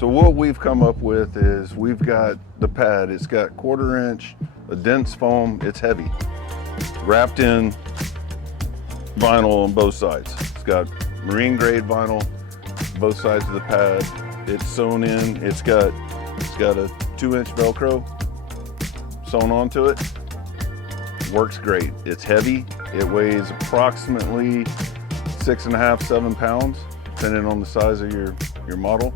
So what we've come up with is we've got the pad. It's got 1/4 inch, a dense foam. It's heavy, wrapped in vinyl on both sides. It's got marine grade vinyl, both sides of the pad. It's sewn in. It's got a 2-inch Velcro sewn onto it. Works great. It's heavy. It weighs approximately 6.5, 7 pounds, depending on the size of your model.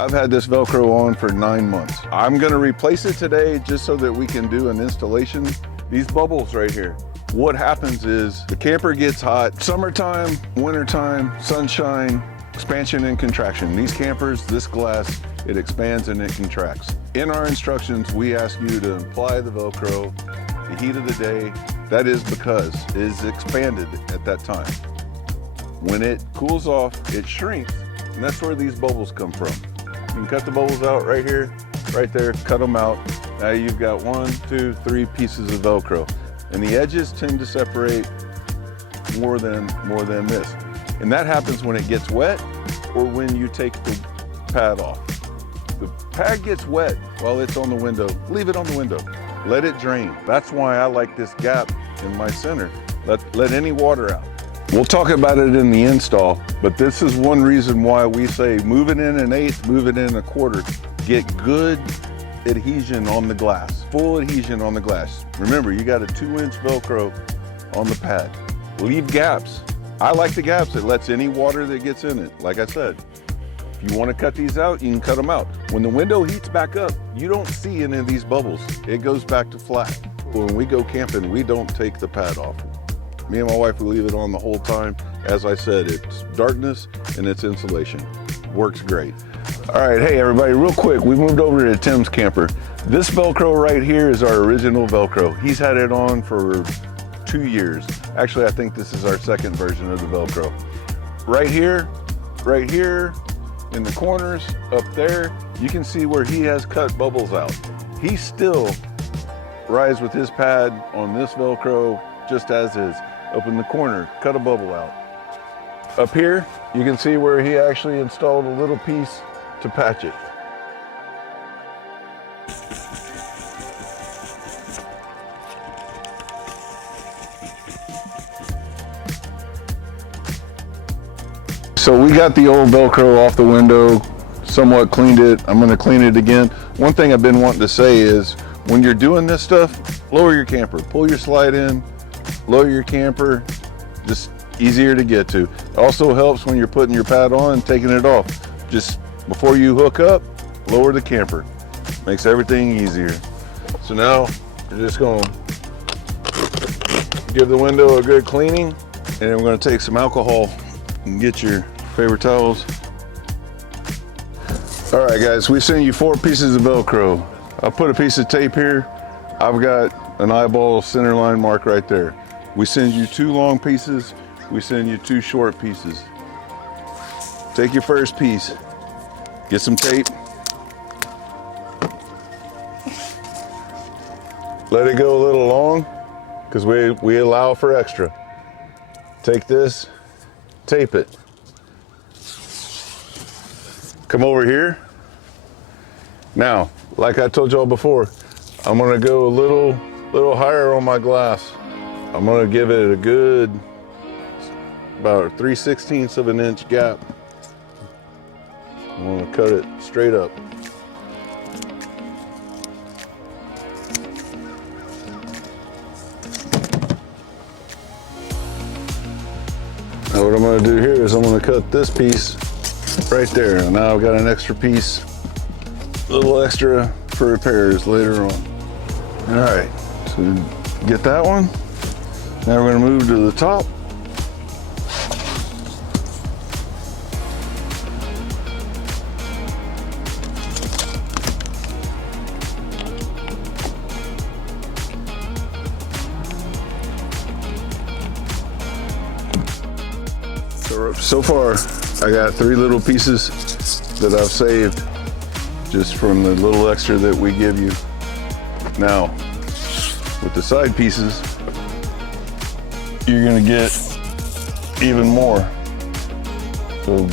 I've had this Velcro on for 9 months. I'm gonna replace it today just so that we can do an installation. These bubbles right here, what happens is the camper gets hot. Summertime, wintertime, sunshine, expansion and contraction. These campers, this glass, it expands and it contracts. In our instructions, we ask you to apply the Velcro, the heat of the day. That is because it is expanded at that time. When it cools off, it shrinks, and that's where these bubbles come from. You can cut the bubbles out right here, right there, cut them out. Now you've got 1, 2, 3 pieces of Velcro. And the edges tend to separate more than this. And that happens when it gets wet or when you take the pad off. The pad gets wet while it's on the window. Leave it on the window. Let it drain. That's why I like this gap in my center. Let any water out. We'll talk about it in the install, but this is one reason why we say move it in 1/8, move it in 1/4. Get good adhesion on the glass, full adhesion on the glass. Remember, you got a 2-inch Velcro on the pad. Leave gaps. I like the gaps. It lets any water that gets in it. Like I said, if you want to cut these out, you can cut them out. When the window heats back up, you don't see any of these bubbles. It goes back to flat. When we go camping, we don't take the pad off. Me and my wife, we leave it on the whole time. As I said, it's darkness and it's insulation. Works great. All right, hey everybody, real quick, we moved over to Tim's camper. This Velcro right here is our original Velcro. He's had it on for 2 years. Actually, I think this is our second version of the Velcro. Right here, in the corners, up there, you can see where he has cut bubbles out. He still rides with his pad on this Velcro just as is. Open the corner, cut a bubble out. Up here, you can see where he actually installed a little piece to patch it. So we got the old Velcro off the window, somewhat cleaned it. I'm gonna clean it again. One thing I've been wanting to say is when you're doing this stuff, lower your camper, pull your slide in, lower your camper, just easier to get to. It also helps when you're putting your pad on and taking it off. Just before you hook up, lower the camper. Makes everything easier. So now you're just gonna give the window a good cleaning, and then we're gonna take some alcohol and get your paper towels. All right guys, we sent you 4 pieces of Velcro. I'll put a piece of tape here. I've got an eyeball center line mark right there. We send you 2 long pieces. We send you 2 short pieces. Take your first piece, get some tape. Let it go a little long because we allow for extra. Take this, tape it. Come over here. Now, like I told y'all before, I'm gonna go a little higher on my glass. I'm gonna give it a good, about 3/16 of an inch gap. I'm gonna cut it straight up. Now what I'm gonna do here is I'm gonna cut this piece right there. And now I've got an extra piece, a little extra for repairs later on. All right, so get that one. Now we're gonna move to the top. So far, I got 3 little pieces that I've saved just from the little extra that we give you. Now, with the side pieces, you're gonna get even more. So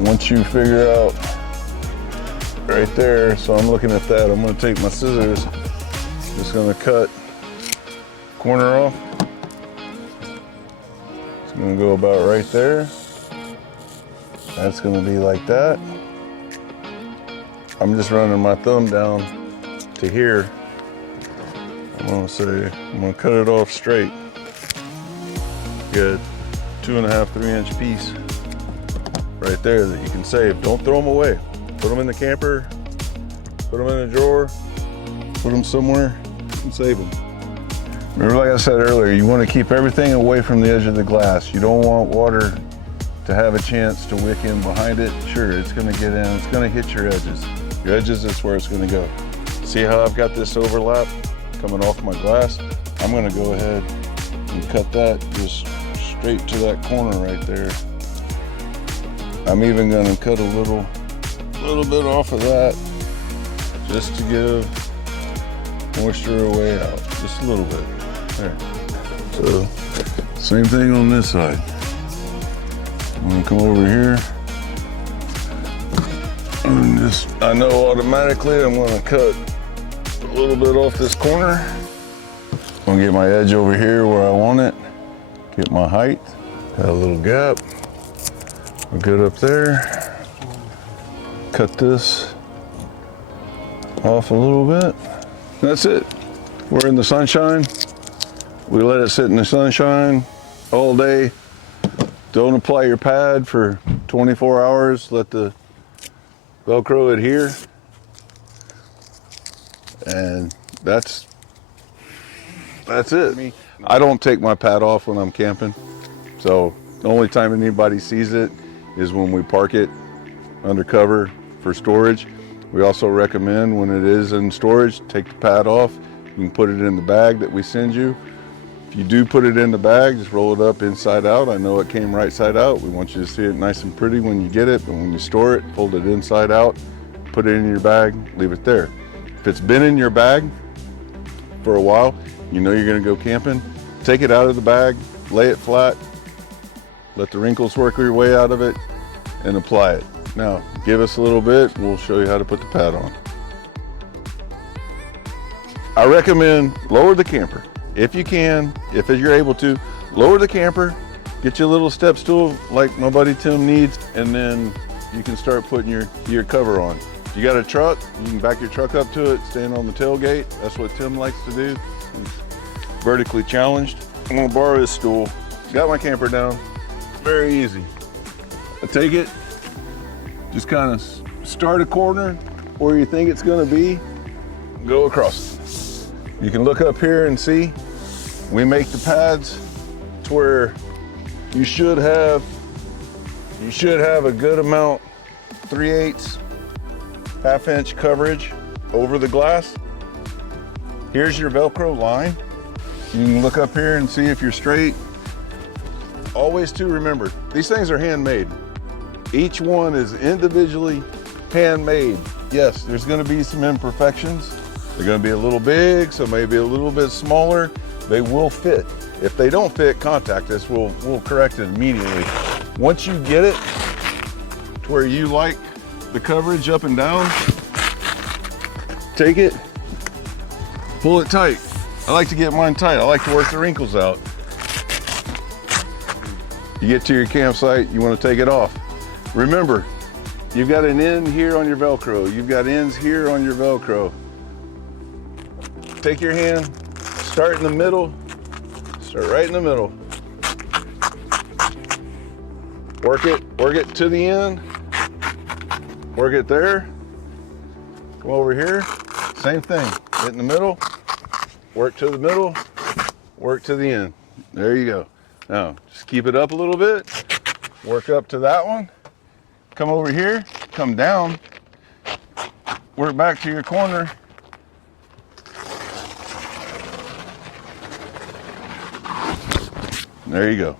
once you figure out right there, so I'm looking at that, I'm gonna take my scissors, just gonna cut corner off. It's gonna go about right there. That's gonna be like that. I'm just running my thumb down to here. I'm gonna cut it off straight. Good 2.5, 3-inch piece right there that you can save. Don't throw them away. Put them in the camper, put them in a drawer, put them somewhere and save them. Remember, like I said earlier, you want to keep everything away from the edge of the glass. You don't want water to have a chance to wick in behind it. Sure, it's going to get in, it's going to hit your edges. Your edges is where it's going to go. See how I've got this overlap coming off my glass? I'm going to go ahead and cut that just straight to that corner right there. I'm even going to cut a little bit off of that just to give moisture away out, just a little bit. There. So, same thing on this side. I'm gonna come over here and just, I know automatically I'm gonna cut a little bit off this corner. I'm gonna get my edge over here where I want it, get my height, got a little gap. We're good up there. Cut this off a little bit. That's it. We're in the sunshine. We let it sit in the sunshine all day. Don't apply your pad for 24 hours. Let the Velcro adhere. And that's it. I don't take my pad off when I'm camping. So the only time anybody sees it is when we park it under cover for storage. We also recommend when it is in storage, take the pad off. You can put it in the bag that we send you. If you do put it in the bag, just roll it up inside out. I know it came right side out. We want you to see it nice and pretty when you get it, but when you store it, fold it inside out, put it in your bag, leave it there. If it's been in your bag for a while, you know you're gonna go camping, take it out of the bag, lay it flat, let the wrinkles work your way out of it, and apply it. Now, give us a little bit, we'll show you how to put the pad on. I recommend lower the camper. If you can, if you're able to, lower the camper, get you a little step stool like my buddy Tim needs, and then you can start putting your cover on. If you got a truck, you can back your truck up to it, stand on the tailgate. That's what Tim likes to do. He's vertically challenged. I'm gonna borrow his stool. Got my camper down, very easy. I take it, just kind of start a corner where you think it's gonna be, go across it. You can look up here and see, we make the pads to where you should have a good amount, 3/8, half-inch coverage over the glass. Here's your Velcro line. You can look up here and see if you're straight. Always to remember, these things are handmade. Each one is individually handmade. Yes, there's gonna be some imperfections. They're gonna be a little big, so maybe a little bit smaller. They will fit. If they don't fit, contact us. We'll correct it immediately. Once you get it to where you like the coverage up and down, take it, pull it tight. I like to get mine tight. I like to work the wrinkles out. You get to your campsite, you want to take it off. Remember, you've got an end here on your Velcro. You've got ends here on your Velcro. Take your hand, start in the middle, start right in the middle. Work it to the end, work it there, come over here, same thing, get in the middle, work to the middle, work to the end. There you go. Now, just keep it up a little bit, work up to that one, come over here, come down, work back to your corner. There you go.